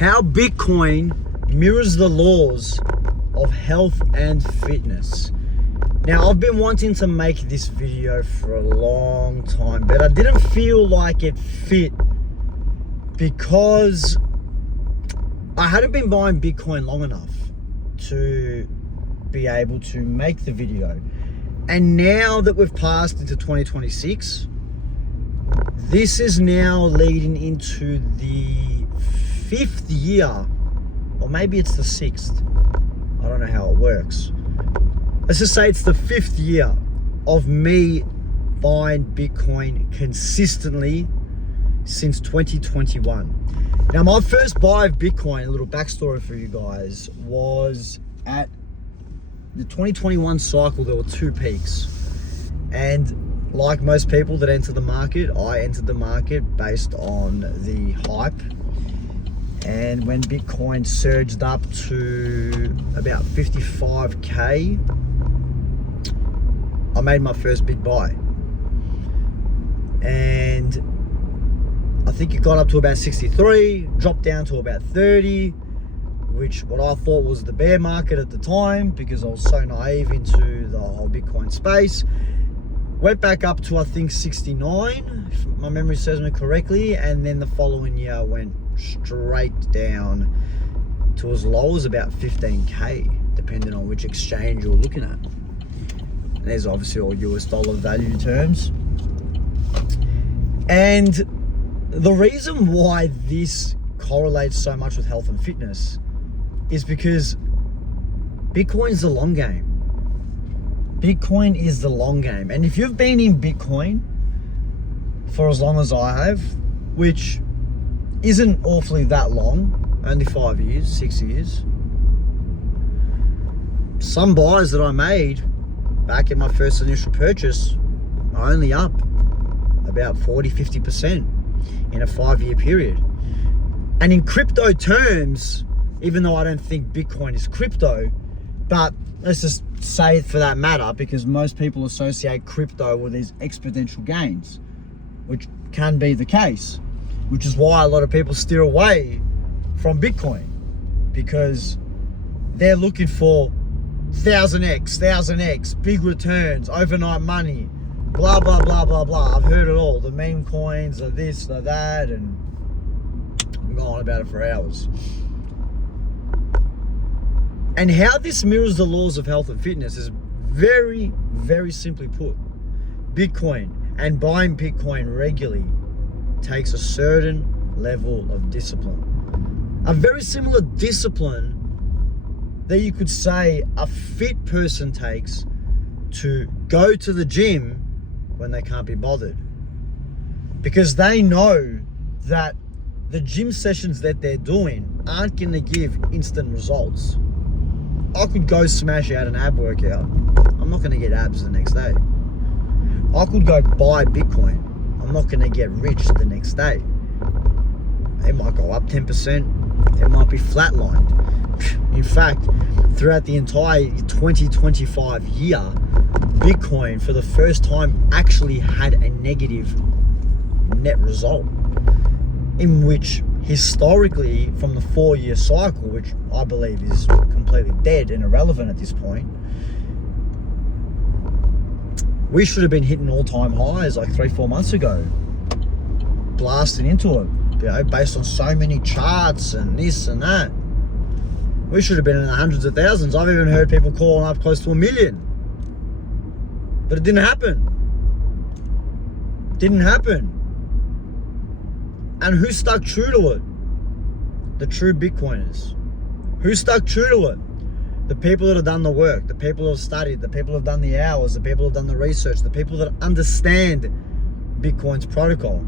How Bitcoin mirrors the laws of health and fitness. Now, I've been wanting to make this video for a long time, but I didn't feel like it fit because I hadn't been buying Bitcoin long enough to be able to make the video. And now that we've passed into 2026, this is now leading into the 5th year, or maybe it's the 6th. I don't know how it works. Let's just say it's the 5th year of me buying Bitcoin consistently since 2021. Now, my first buy of Bitcoin, a little backstory for you guys, was at the 2021 cycle. There were two peaks. And like most people that enter the market, I entered the market based on the hype. And when Bitcoin surged up to about 55K, I made my first big buy. And I think it got up to about 63, dropped down to about 30, which what I thought was the bear market at the time because I was so naive into the whole Bitcoin space. Went back up to, I think, 69, if my memory serves me correctly, and then the following year went straight down to as low as about 15K, depending on which exchange you're looking at. And there's obviously all US dollar value terms. And the reason why this correlates so much with health and fitness is because Bitcoin's the long game. Bitcoin is the long game. And if you've been in Bitcoin for as long as I have, which isn't awfully that long, only 5 years, 6 years. Some buys that I made back in my first initial purchase are only up about 40, 50% in a 5-year period. And in crypto terms, even though I don't think Bitcoin is crypto, but let's just say it for that matter, because most people associate crypto with these exponential gains, which can be the case, which is why a lot of people steer away from Bitcoin, because they're looking for 1000x, big returns, overnight money, blah, blah, blah, blah, blah. I've heard it all. The meme coins are this, they're that, and I'm going on about it for hours. And how this mirrors the laws of health and fitness is very, very simply put. Bitcoin and buying Bitcoin regularly takes a certain level of discipline. A very similar discipline that you could say a fit person takes to go to the gym when they can't be bothered. Because they know that the gym sessions that they're doing aren't going to give instant results. I could go smash out an ab workout. I'm not going to get abs the next day. I could go buy Bitcoin. I'm not going to get rich the next day. It might go up 10%. It might be flatlined. In fact, throughout the entire 2025 year, Bitcoin for the first time actually had a negative net result, in which historically from the 4-year cycle, which I believe is completely dead and irrelevant at this point, we should have been hitting all-time highs like 3-4 months ago, blasting into it, based on so many charts and this and that. We should have been in the hundreds of thousands. I've even heard people calling up close to 1 million. But it didn't happen. Didn't happen. And who stuck true to it? The true Bitcoiners. Who stuck true to it? The people that have done the work, the people who have studied, the people who have done the hours, the people who have done the research, the people that understand Bitcoin's protocol.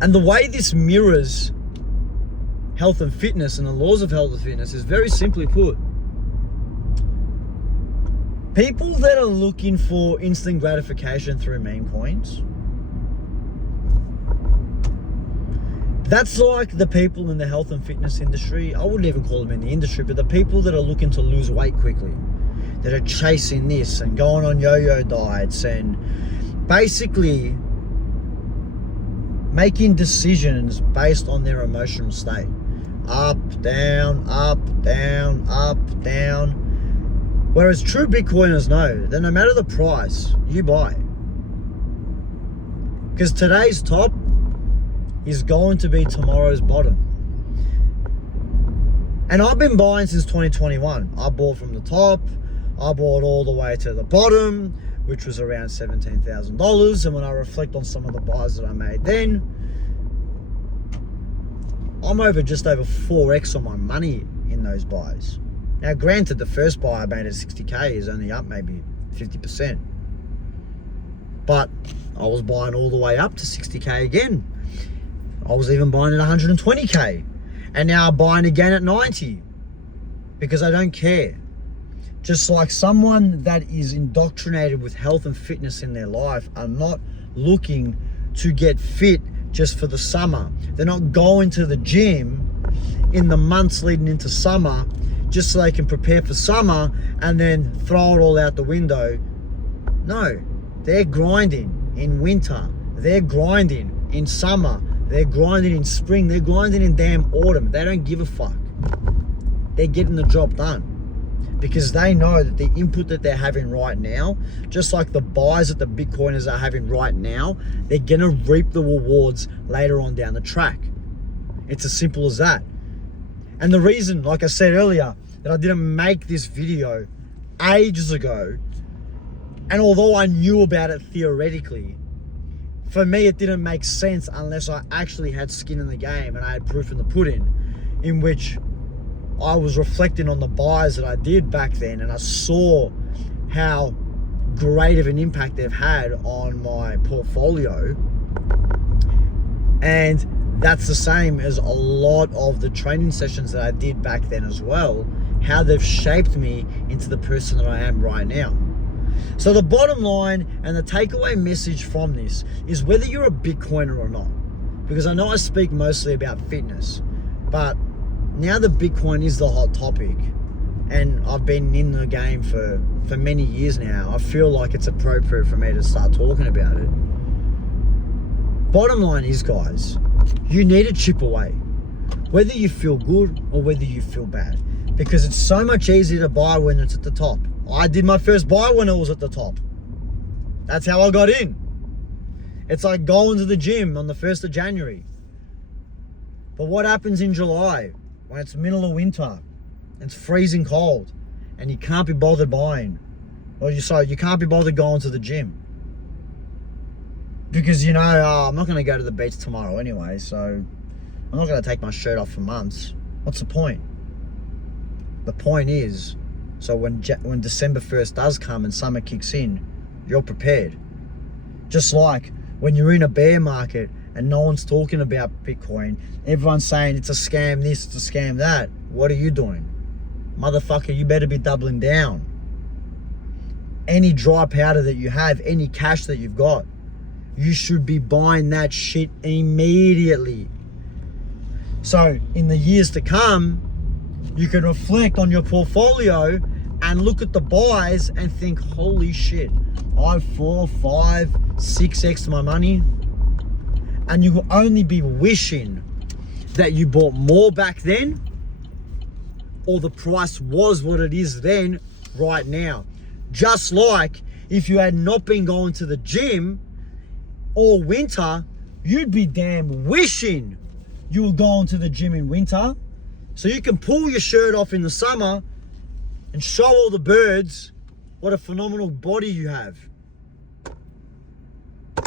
And the way this mirrors health and fitness and the laws of health and fitness is very simply put. People that are looking for instant gratification through meme coins, that's like the people in the health and fitness industry. I wouldn't even call them in the industry, but the people that are looking to lose weight quickly, that are chasing this and going on yo-yo diets and basically making decisions based on their emotional state. up, down, up, down, up, down. Whereas true Bitcoiners know that no matter the price, you buy. Because today's top is going to be tomorrow's bottom. And I've been buying since 2021. I bought from the top. I bought all the way to the bottom, which was around $17,000. And when I reflect on some of the buys that I made then, I'm just over 4x on my money in those buys. Now, granted, the first buy I made at 60K is only up maybe 50%. But I was buying all the way up to 60K again. I was even buying at 120K. And now I'm buying again at 90. Because I don't care. Just like someone that is indoctrinated with health and fitness in their life are not looking to get fit just for the summer. They're not going to the gym in the months leading into summer just so they can prepare for summer and then throw it all out the window. No, they're grinding in winter. They're grinding in summer. They're grinding in spring. They're grinding in damn autumn. They don't give a fuck. They're getting the job done. Because they know that the input that they're having right now, just like the buys that the Bitcoiners are having right now, they're gonna reap the rewards later on down the track. It's as simple as that. And the reason, like I said earlier, that I didn't make this video ages ago, and although I knew about it theoretically, for me it didn't make sense unless I actually had skin in the game and I had proof in the pudding, in which I was reflecting on the buys that I did back then, and I saw how great of an impact they've had on my portfolio. And that's the same as a lot of the training sessions that I did back then as well, how they've shaped me into the person that I am right now. So the bottom line and the takeaway message from this is whether you're a Bitcoiner or not, because I know I speak mostly about fitness, but now that Bitcoin is the hot topic, and I've been in the game for many years now, I feel like it's appropriate for me to start talking about it. Bottom line is, guys, you need to chip away, whether you feel good or whether you feel bad, because it's so much easier to buy when it's at the top. I did my first buy when it was at the top. That's how I got in. It's like going to the gym on the 1st of January. But what happens in July when it's middle of winter and it's freezing cold and you can't be bothered buying? Or you can't be bothered going to the gym. Because you know, I'm not going to go to the beach tomorrow anyway, so I'm not going to take my shirt off for months. What's the point? The point is, so when December 1st does come and summer kicks in, you're prepared. Just like when you're in a bear market and no one's talking about Bitcoin, everyone's saying it's a scam this, it's a scam that. What are you doing? Motherfucker, you better be doubling down. Any dry powder that you have, any cash that you've got, you should be buying that shit immediately. So in the years to come, you can reflect on your portfolio and look at the buys and think, holy shit, I have 4, 5, 6x my money. And you will only be wishing that you bought more back then, or the price was what it is then, right now. Just like if you had not been going to the gym all winter, you'd be damn wishing you were going to the gym in winter, so you can pull your shirt off in the summer and show all the birds what a phenomenal body you have.